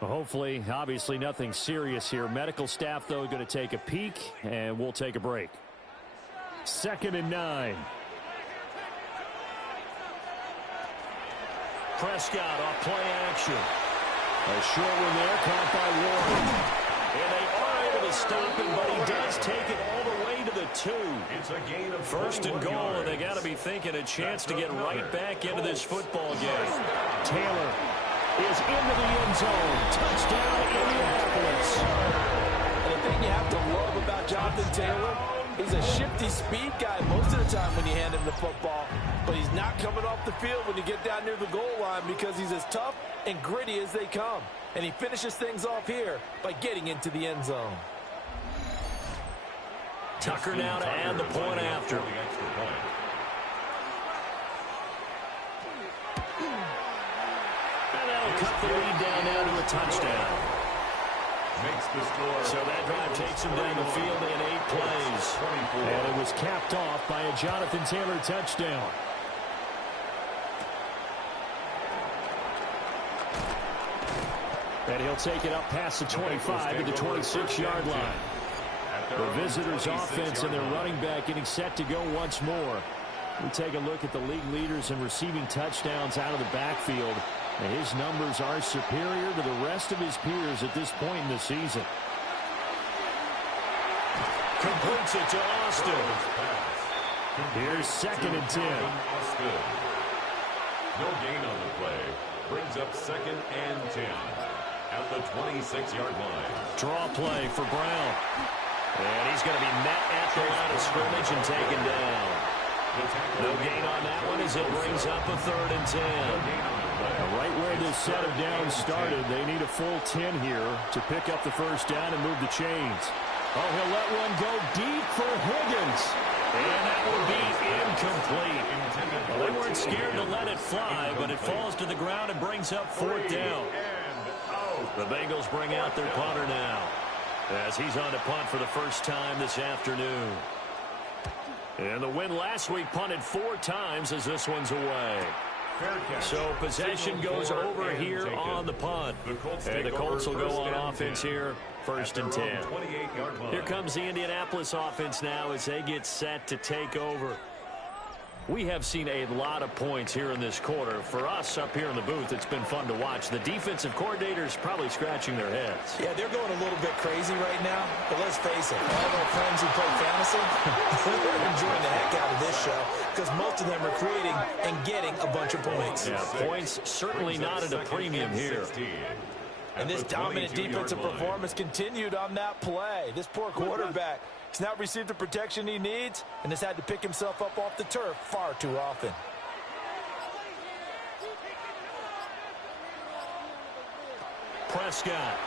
Well, hopefully, obviously nothing serious here. Medical staff, though, going to take a peek, and we'll take a break. 2nd and 9. Prescott off play action. A short one there, caught by Warren. And they are able to stop him, but he does take it all the way to the 2. It's a gain of 1st and goal, yards. and they got to be thinking a chance to get right back into this football game. Taylor is into the end zone. Touchdown, Indianapolis. And the thing you have to love about Jonathan Taylor, he's a shifty speed guy most of the time when you hand him the football. But he's not coming off the field when you get down near the goal line because he's as tough and gritty as they come. And he finishes things off here by getting into the end zone. Tucker now to add the point after. And that'll cut the lead down now to a touchdown. Makes the score. So that drive takes him down the field in 8 plays. And it was capped off by a Jonathan Taylor touchdown. And he'll take it up past the 25 to the 26-yard line. The visitors' offense and their running back getting set to go once more. We take a look at the league leaders in receiving touchdowns out of the backfield. And his numbers are superior to the rest of his peers at this point in the season. Completes it to Austin. Here's 2nd and 10. No gain on the play. Brings up 2nd and 10 at the 26-yard line. Draw play for Brown. And he's going to be met at the line of scrimmage and taken down. No gain on that one as it brings up a 3rd and 10. Right where this set of downs started, they need a full 10 here to pick up the 1st down and move the chains. Oh, he'll let one go deep for Higgins. And that will be incomplete. Well, they weren't scared to let it fly, but it falls to the ground and brings up 4th down. The Bengals bring out their punter now as he's on to punt for the first time this afternoon. And the win last week punted 4 times as this one's away. So possession goes over here on the punt. And the Colts will go on offense here, 1st and 10. Here comes the Indianapolis offense now as they get set to take over. We have seen a lot of points here in this quarter. For us up here in the booth, it's been fun to watch. The defensive coordinators probably scratching their heads. Yeah, they're going a little bit crazy right now. But let's face it, all of our friends who play fantasy, they're enjoying the heck out of this show because most of them are creating and getting a bunch of points. Yeah, points certainly not at a premium here. And this dominant defensive performance continued on that play. This poor quarterback has not received the protection he needs and has had to pick himself up off the turf far too often. Prescott.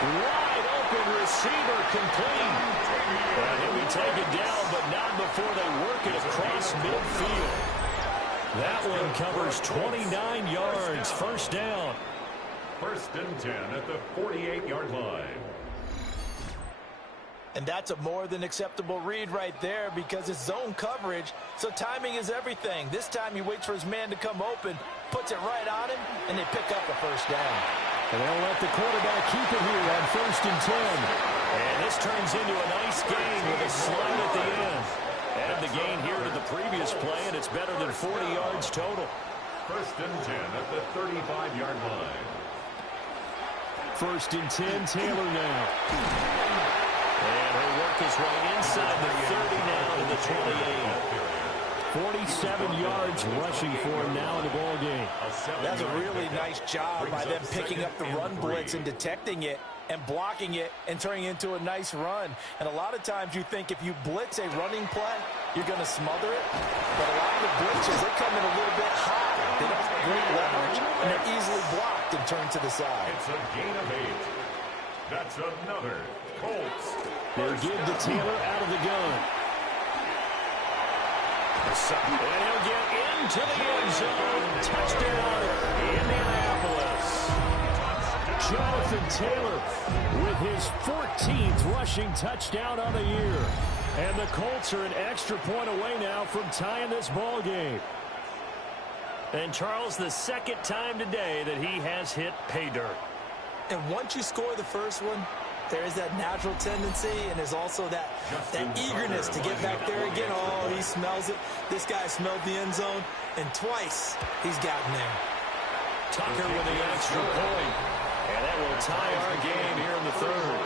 Wide open receiver complete. And he'll be taken down, but not before they work it across midfield. That one covers 29 yards. First down. First and 10 at the 48-yard line. And that's a more than acceptable read right there because it's zone coverage, so timing is everything. This time he waits for his man to come open, puts it right on him, and they pick up a first down. And they'll let the quarterback keep it here on first and 10. And this turns into a nice gain with a slide at the end. Add the gain here to the previous play, and it's better than 40 yards total. First and 10 at the 35-yard line. First and 10, Taylor now. And he'll work his way inside the 30 now to the 28. 47 yards rushing for him now in the ball game. That's a really nice job by them picking up the run blitz and detecting it and blocking it and turning it into a nice run. And a lot of times you think if you blitz a running play, you're going to smother it. But a lot of the blitzes, they come in a little bit high. They don't have great leverage, and they're easily blocked and turned to the side. It's a gain of 8. That's another Colts. They'll give to Taylor out of the gun. And he'll get into the end zone. Touchdown, Indianapolis. Jonathan Taylor with his 14th rushing touchdown on the year. And the Colts are an extra point away now from tying this ball game. And Charles, the second time today that he has hit pay dirt. And once you score the first one, there is that natural tendency, and there's also that eagerness to get back there again. Oh, he smells it. This guy smelled the end zone, and twice he's gotten there. Tucker with the extra point. And that will tie our game here in the third.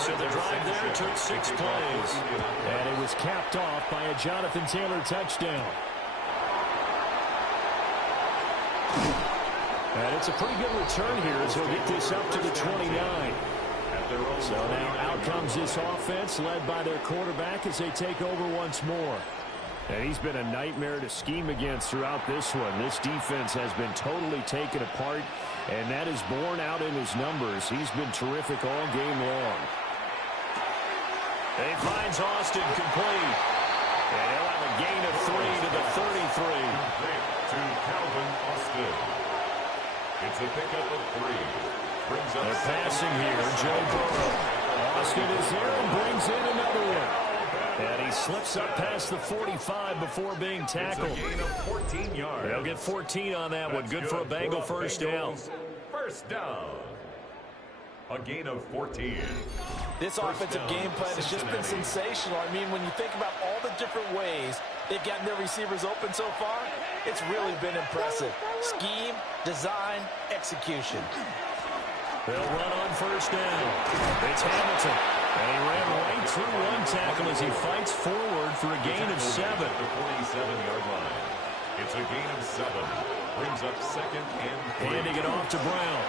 So the drive there took 6 plays. And it was capped off by a Jonathan Taylor touchdown. And it's a pretty good return here as he'll get this up to the 29. So now out comes this offense led by their quarterback as they take over once more. And he's been a nightmare to scheme against throughout this one. This defense has been totally taken apart, and that is borne out in his numbers. He's been terrific all game long. And he finds Austin complete. And he'll have a gain of 3 to the 33. To Calvin Austin. It's a pickup of 3. Brings up they're passing here. Joe Burrow. Austin is there and brings in another one. And he slips up past the 45 before being tackled. It's a gain of 14 yards. They'll get 14 on that one. Good for a Bengal first down. First down. A gain of 14. This offensive game plan has just been sensational. I mean, when you think about all the different ways they've gotten their receivers open so far, it's really been impressive. Scheme, design, execution. They'll run on first down. It's Hamilton. And he ran right through one tackle as he fights forward for a gain of 7. At the 47-yard line. It's a gain of 7. Brings up second and 3. Handing it off to Brown.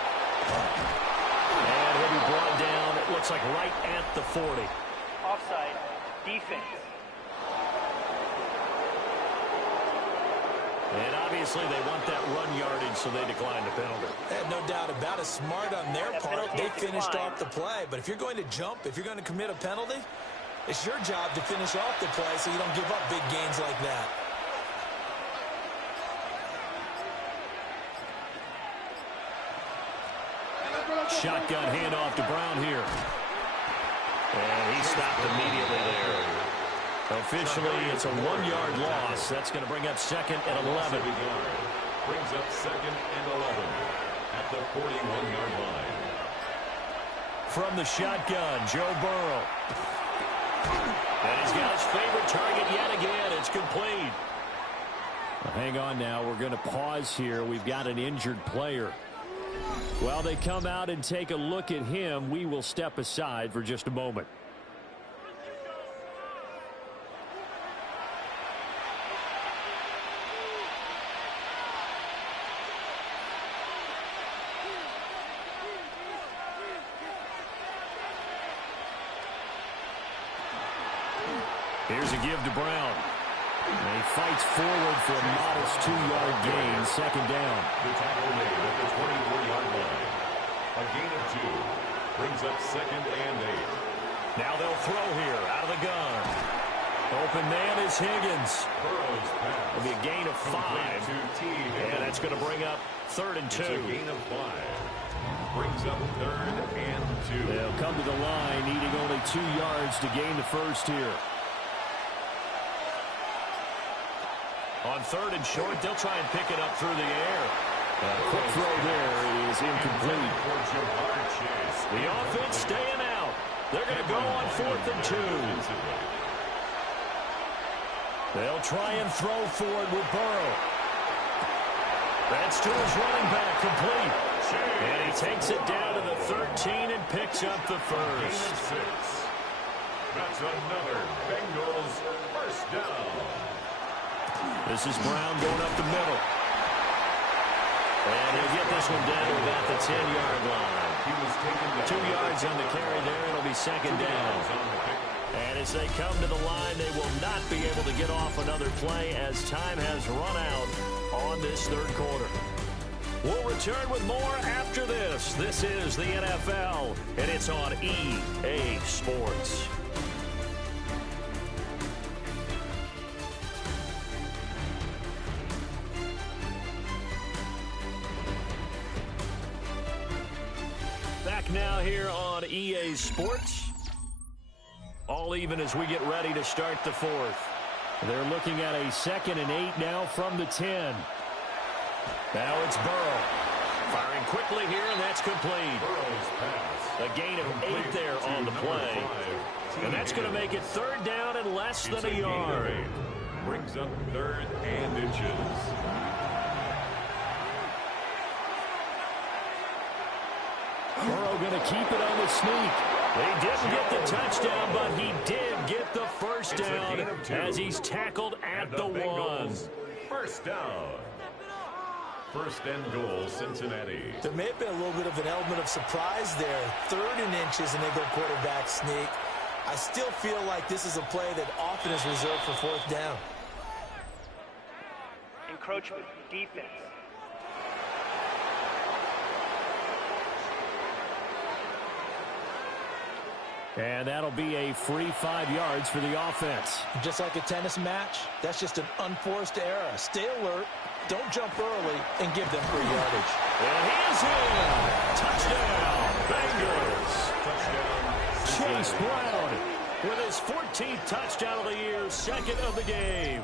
And he'll be brought down, it looks like right at the 40. Offside. Defense. And obviously they want that run yardage, so they decline the penalty. No doubt about it. Smart on their part. They finished off the play. But if you're going to jump, if you're going to commit a penalty, it's your job to finish off the play so you don't give up big gains like that. Shotgun handoff to Brown here. And he stopped immediately there. Officially, it's a 1-yard loss. That's going to bring up second and 11. Brings up second and 11 at the 41-yard line. From the shotgun, Joe Burrow. And he's got his favorite target yet again. It's complete. Well, hang on now. We're going to pause here. We've got an injured player. While they come out and take a look at him, we will step aside for just a moment. Here's a give to Brown. And he fights forward for a modest 2-yard gain, second down. The tackle made at the 24-yard line. A gain of 2. Brings up 2nd and 8. Now they'll throw here out of the gun. Open man is Higgins. Burrow's pass. It'll be a gain of 5. And that's going to bring up 3rd and 2. It's a gain of 5. Brings up 3rd and 2. They'll come to the line, needing only 2 yards to gain the first here. On 3rd and short, they'll try and pick it up through the air. Quick throw there is incomplete. The offense staying out. They're going to go on 4th and 2. They'll try and throw forward with Burrow. That's to his running back, complete. And he takes it down to the 13 and picks up the first. That's another Bengals first down. This is Brown going up the middle. And he'll get this one down to about the 10-yard line. He was taken down. 2 yards on the carry there. It'll be 2nd down. And as they come to the line, they will not be able to get off another play as time has run out on this 3rd quarter. We'll return with more after this. This is the NFL, and it's on EA Sports. Back now here on EA Sports. All even as we get ready to start the 4th. They're looking at a 2nd and 8 now from the 10. Now it's Burrow. Firing quickly here, and that's complete. Burrow's pass. A gain of 8 there on the play. And that's going to make it 3rd down and less than a yard. Brings up 3rd and inches. Burrow going to keep it on the sneak. He didn't get the touchdown, but he did get the first down as he's tackled at the 1. First down. 1st and goal, Cincinnati. There may have been a little bit of an element of surprise there. 3rd and inches, and they go quarterback sneak. I still feel like this is a play that often is reserved for 4th down. Encroachment, defense. And that'll be a free 5 yards for the offense. Just like a tennis match, that's just an unforced error. Stay alert, don't jump early, and give them free yardage. And he is in. Touchdown, Bengals. Touchdown. Chase Brown with his 14th touchdown of the year, 2nd of the game.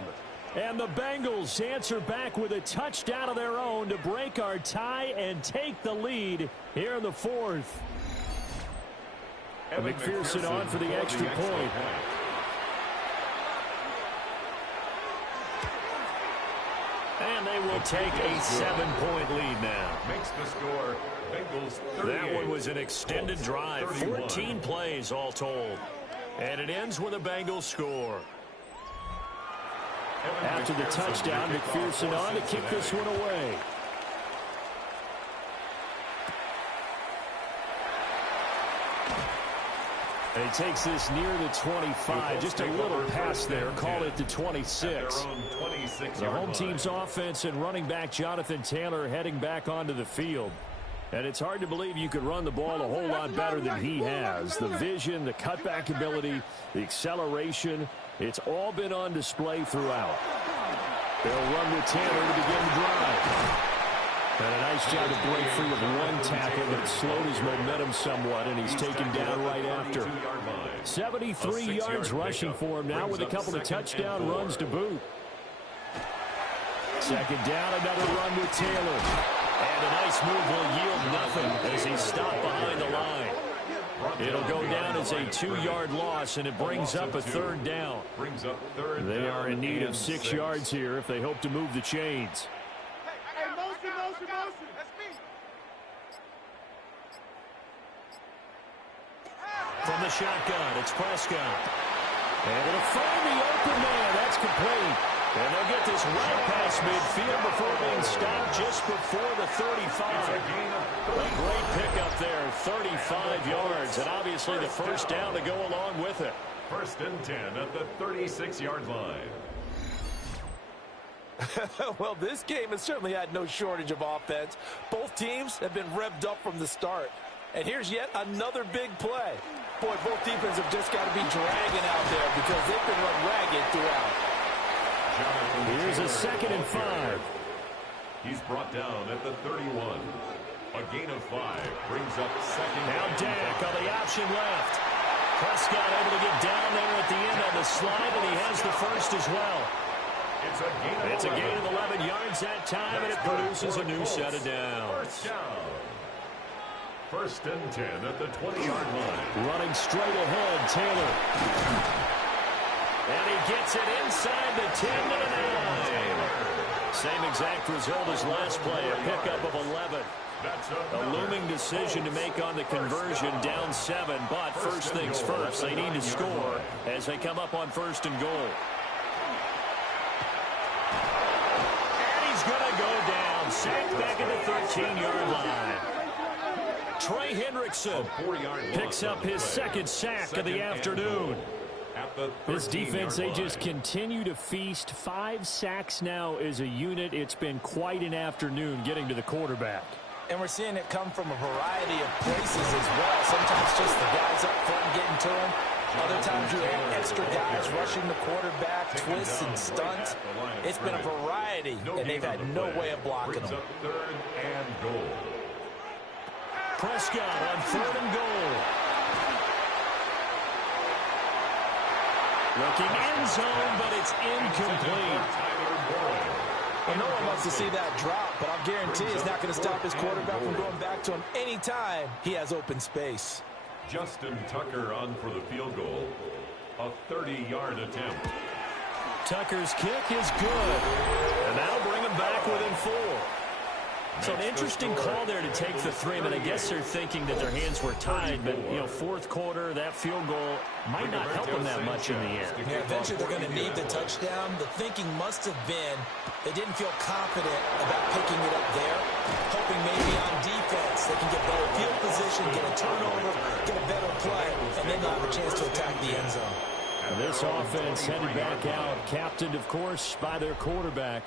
And the Bengals answer back with a touchdown of their own to break our tie and take the lead here in the 4th. McPherson on for the extra point. And they will take a 7-point lead now. Makes the score Bengals 38. That one was an extended drive. 14 plays all told. And it ends with a Bengals score. After the touchdown, McPherson on to kick this one away. And he takes this near the 25. Just a little pass there. Call it the 26. The home team's offense and running back Jonathan Taylor heading back onto the field. And it's hard to believe you could run the ball a whole lot better than he has. The vision, the cutback ability, the acceleration, it's all been on display throughout. They'll run with Taylor to begin the drive. And a nice job to break free with one tackle, but it slowed his momentum somewhat, and he's taken down right after. 73 yards rushing for him now with a couple of touchdown runs to boot. 2nd down, another run with Taylor. And a nice move will yield nothing as he's stopped behind the line. It'll go down as a 2-yard loss, and it brings up a 3rd down. They are in need of 6 yards here if they hope to move the chains. From the shotgun, it's Prescott. And it'll find the open man. That's complete. And they'll get this right past midfield before being stopped just before the 35. A great pickup there, 35 yards. And obviously the first down to go along with it. 1st and 10 at the 36-yard line. Well, this game has certainly had no shortage of offense. Both teams have been revved up from the start. And here's yet another big play. Boy, both defenses have just got to be dragging out there because they've been run ragged throughout. Here's a 2nd and 5. He's brought down at the 31. A gain of 5 brings up 2nd. Now Dak on the option left. Prescott able to get down there at the end on the slide, and he has the first as well. It's a gain of 11 yards that time, and it produces a new set of downs. First down. 1st and 10 at the 20-yard line. Running straight ahead, Taylor. And he gets it inside the 10 to the 9. Same exact result as last play, a pickup of 11. A looming decision to make on the conversion, down 7, but first things first, they need to score as they come up on 1st and goal. And he's going to go down, sacked back at the 13-yard line. Trey Hendrickson picks up his 2nd sack of the afternoon. This defense, they just continue to feast. 5 sacks now as a unit. It's been quite an afternoon getting to the quarterback. And we're seeing it come from a variety of places as well. Sometimes just the guys up front getting to him. Other times you have extra guys rushing the quarterback, twists and stunts. It's been a variety, and they've had no way of blocking them. 3rd and goal. Prescott on 3rd and goal. Looking end zone, but it's incomplete. Well, no one wants to see that drop, but I'll guarantee he's not going to stop his quarterback from going back to him anytime he has open space. Justin Tucker on for the field goal. A 30-yard attempt. Tucker's kick is good. And that'll bring him back within 4. So an interesting call there to take the 3. I mean, I guess they're thinking that their hands were tied, but, you know, 4th quarter, that field goal might not help them that much in the end. Yeah, eventually they're going to need the touchdown. The thinking must have been they didn't feel confident about picking it up there, hoping maybe on defense they can get better field position, get a turnover, get a better play, and then they'll have a chance to attack the end zone. This offense headed back out, captained, of course, by their quarterback.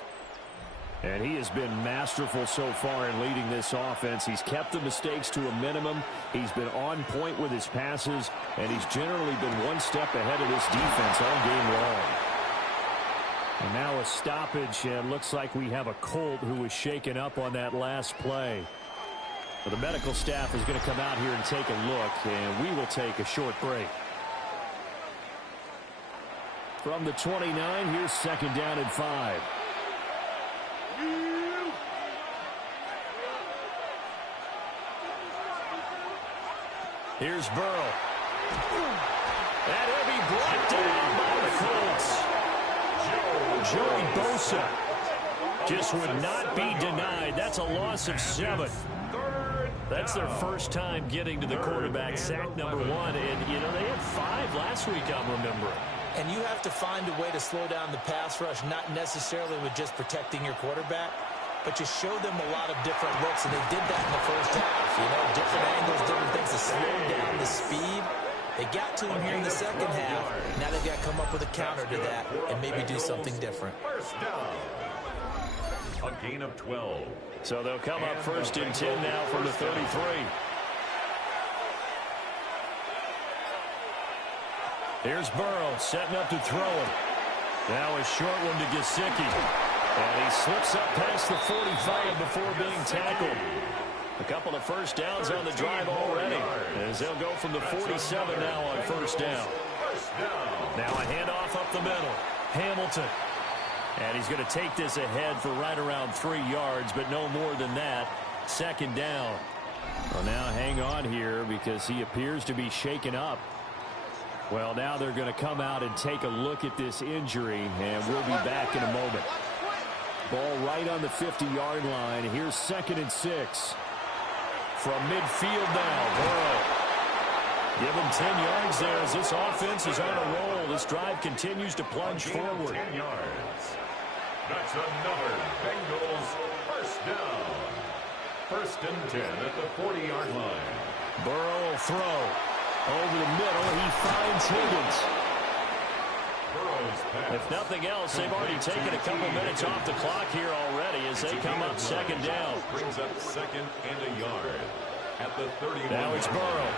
And he has been masterful so far in leading this offense. He's kept the mistakes to a minimum. He's been on point with his passes, and he's generally been one step ahead of this defense all game long. And now a stoppage, and looks like we have a Colt who was shaken up on that last play. Well, the medical staff is going to come out here and take a look, and we will take a short break. From the 29, here's 2nd down and 5. Here's Burrow. And he'll be brought down by the Colts. Joey Bosa just would not be denied. That's a loss of 7. That's their first time getting to the quarterback, sack number 1. And, you know, they had 5 last week, I'm remembering. And you have to find a way to slow down the pass rush, not necessarily with just protecting your quarterback, but you show them a lot of different looks, and they did that in the first half. You know, different angles, different things to slow down the speed. They got to him here in the second half. Now they've got to come up with a counter to that and maybe do something different. First down. A gain of 12. So they'll come up 1st and 10 now from the 33. Here's Burrow setting up to throw it. Now a short one to Gesicki. And he slips up past the 45 before being tackled. A couple of first downs on the drive already, as they'll go from the 47 now on 1st down. Now a handoff up the middle. Hamilton. And he's going to take this ahead for right around 3 yards, but no more than that. 2nd down. Well, now hang on here because he appears to be shaken up. Well, now they're going to come out and take a look at this injury, and we'll be back in a moment. Ball right on the 50-yard line. Here's 2nd and 6. From midfield now, Burrow. Give him 10 yards there as this offense is on a roll. This drive continues to plunge forward. 10 yards. That's another Bengals first down. 1st and 10 at the 40-yard line. Burrow will throw. Over the middle, he finds Higgins. Burrow If nothing else, they've already taken a couple minutes off the clock here already as they come up second down. Brings up second and a yard at the 31. Now it's Burrow.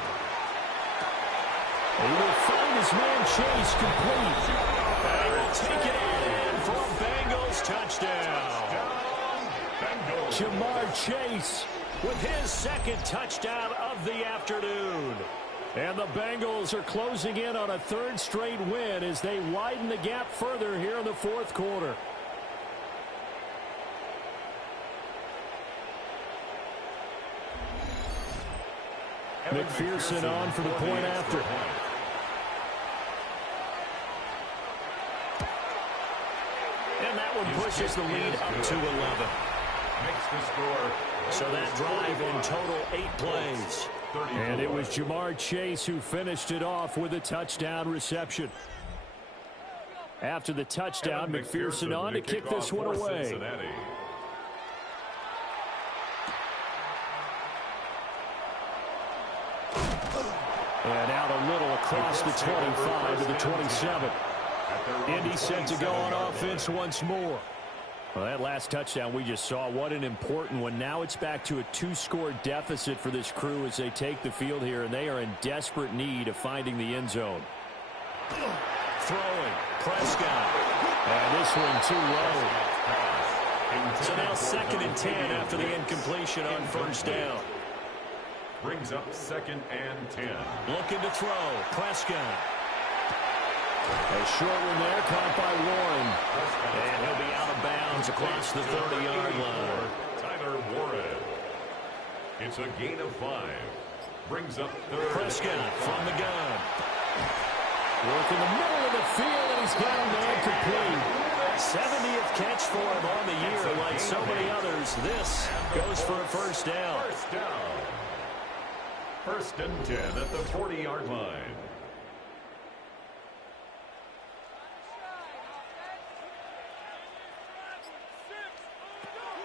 He will find his man Chase complete. And he will take it in for a Bengals touchdown. Jamar Chase With his second touchdown of the afternoon. And the Bengals are closing in on a third straight win as they widen the gap further here in the fourth quarter. McPherson on for the point after. And that one pushes the lead up to 11. Makes the score. So that drive in total 8 plays. And it was Jamar Chase who finished it off with a touchdown reception. After the touchdown, McPherson on to kick this one away. And out a little across the 25 to the 27. Indy set to go on offense once more. Well, that last touchdown we just saw, what an important one. Now it's back to a 2-score deficit for this crew as they take the field here, and they are in desperate need of finding the end zone. Throwing, Prescott. And this one too low. So now 2nd and 10 after the incompletion on first down. Brings up 2nd and 10. Looking to throw, Prescott. A short one there, caught by Warren. And he'll be out of bounds across the 30-yard line. Tyler Warren. It's a gain of 5. Brings up 3rd. Prescott from the gun. Work in the middle of the field, and he's got a man complete. 70th catch for him on the year. Like so many others, this goes for a first down. First down. 1st and 10 at the 40-yard line.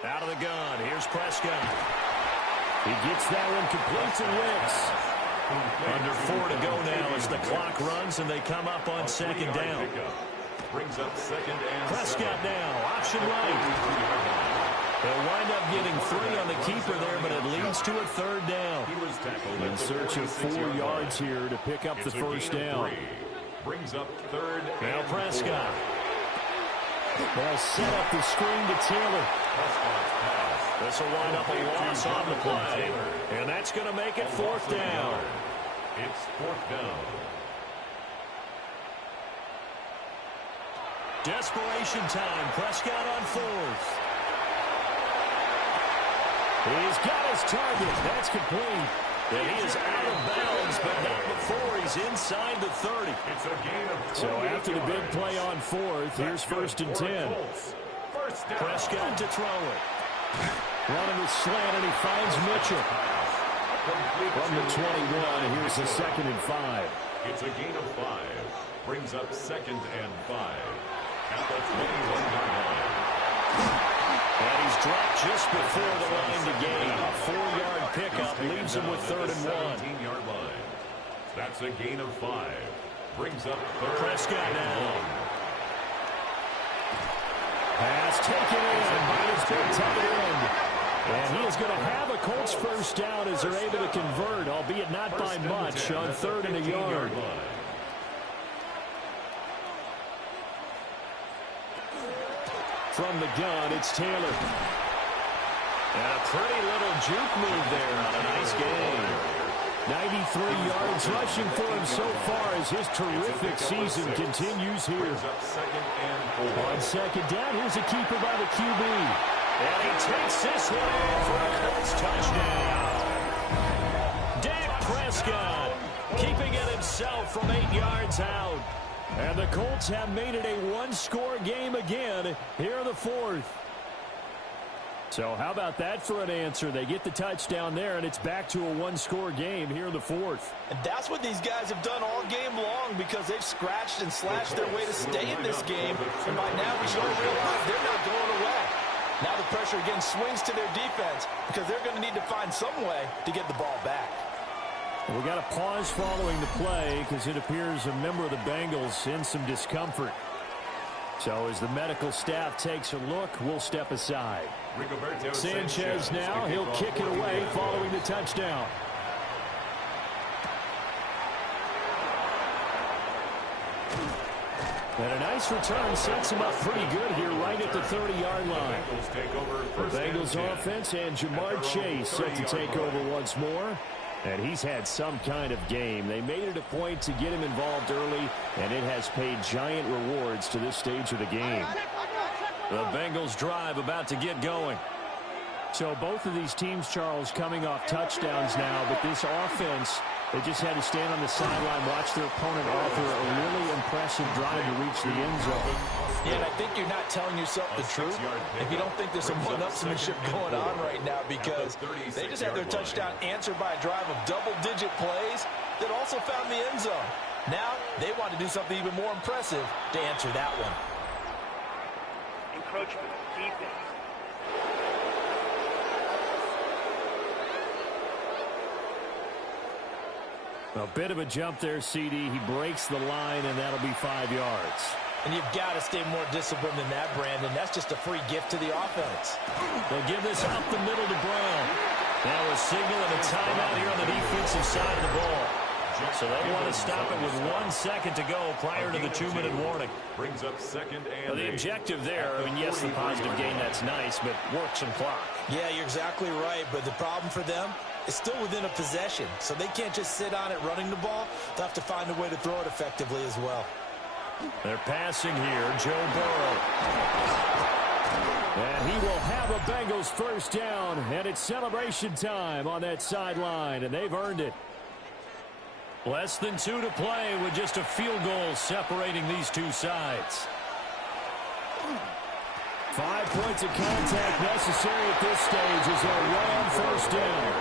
Out of the gun. Here's Prescott. He gets that one complete to Wicks. Under 4 to go now as the clock runs and they come up on 2nd down. Brings up 2nd and Prescott now, option right. They'll wind up getting 3 on the keeper there, but it leads to a 3rd down. He was tackled In search of 4 yards here to pick up the first down. Brings up 3rd. Now Prescott. They'll set up the screen to Taylor. This will wind up a loss on the play. And that's going to make it 4th down. It's 4th down. Desperation time. Prescott on 4th. He's got his target. That's complete. And he is out of bounds, but not before he's inside the 30. It's a gain of 28 So after the big play on 4th, here's 1st and 10. Prescott to throw it. Running the slant, and he finds Mitchell. From the 21, here's the 2nd and 5. It's a gain of 5. Brings up 2nd and 5. At the 21-yard line. And he's dropped just before the line to gain. A 4-yard pickup leaves him with 3rd and 1. 17-yard line. That's a gain of 5. Brings up 3rd. Prescott now. Pass taken in by his big tight end. And he is going to have a Colts first down as they're able to convert, albeit not by much, on 3rd and a yard. From the gun, it's Taylor. And a pretty little juke move there on a nice game. 93 yards rushing for him so far as his terrific season continues here. On 2nd down, here's a keeper by the QB. And he takes this one in for a Colts touchdown. Dak Prescott keeping it himself from 8 yards out. And the Colts have made it a 1-score game again here in the 4th. So how about that for an answer? They get the touchdown there, and it's back to a 1-score game here in the 4th. And that's what these guys have done all game long because they've scratched and slashed their way to stay in this game. And by now we should all realize they're not going away. Now the pressure again swings to their defense because they're going to need to find some way to get the ball back. We got a pause following the play because it appears a member of the Bengals in some discomfort. So as the medical staff takes a look, we'll step aside. Sanchez now, he'll kick it away following the touchdown. And a nice return sets him up pretty good here right at the 30-yard line. The Bengals offense and Jamar Chase set to take over once more. And he's had some kind of game. They made it a point to get him involved early, and it has paid giant rewards to this stage of the game. The Bengals drive about to get going. So both of these teams, Charles, coming off touchdowns now, but this offense, they just had to stand on the sideline, watch their opponent author a really impressive drive to reach the end zone. Yeah, and I think you're not telling yourself the truth if you don't think there's some one-upsmanship going on right now, because they just had their touchdown answered by a drive of double-digit plays that also found the end zone. Now they want to do something even more impressive to answer that one. Encroachment, defense. A bit of a jump there, CD. He breaks the line, and that'll be 5 yards. And you've got to stay more disciplined than that, Brandon. That's just a free gift to the offense. They'll give this out the middle to Brown. Now a signal and a timeout here on the defensive side of the ball. So they want to stop it with 1 second to go prior to the 2-minute warning. Brings up second and Well, the objective there, I mean, yes, the positive gain, that's nice, but work some clock. Yeah, you're exactly right, but the problem for them is still within a possession, so they can't just sit on it running the ball. They'll have to find a way to throw it effectively as well. They're passing here, Joe Burrow. And he will have a Bengals first down, and it's celebration time on that sideline, and they've earned it. Less than 2 to play with just a field goal separating these two sides. 5 points of contact necessary at this stage as they'll run on first down.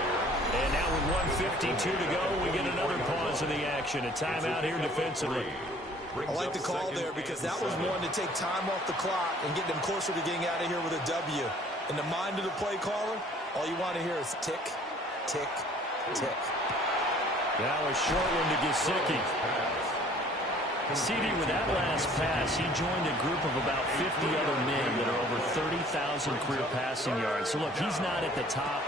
And now with 1:52 to go, we get another pause in the action. A timeout here defensively. I like the call there because that was one to take time off the clock and get them closer to getting out of here with a W. In the mind of the play caller, all you want to hear is tick, tick, tick. Now a short one to Gesicki. CD, with that last pass, he joined a group of about 50 other men that are over 30,000 career passing yards. So, look, he's not at the top,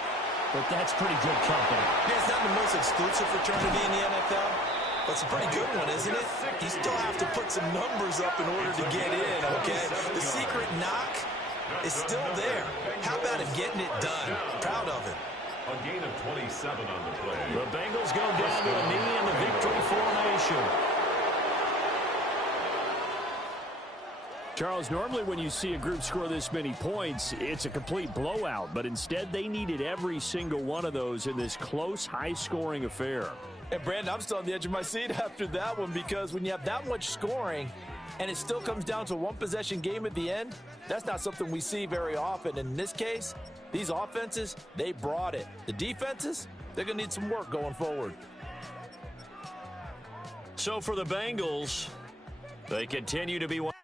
but that's pretty good company. Yeah, it's not the most exclusive fraternity in the NFL, but it's a pretty good one, isn't it? You still have to put some numbers up in order to get in, okay? The secret knock is still there. How about him getting it done? Proud of him. A gain of 27 on the play. The Bengals go down to a knee in the victory formation. Charles, normally when you see a group score this many points, it's a complete blowout. But instead, they needed every single one of those in this close, high-scoring affair. And, Brandon, I'm still on the edge of my seat after that one because when you have that much scoring and it still comes down to a one-possession game at the end, that's not something we see very often. In this case, these offenses, they brought it. The defenses, they're going to need some work going forward. So for the Bengals, they continue to be one.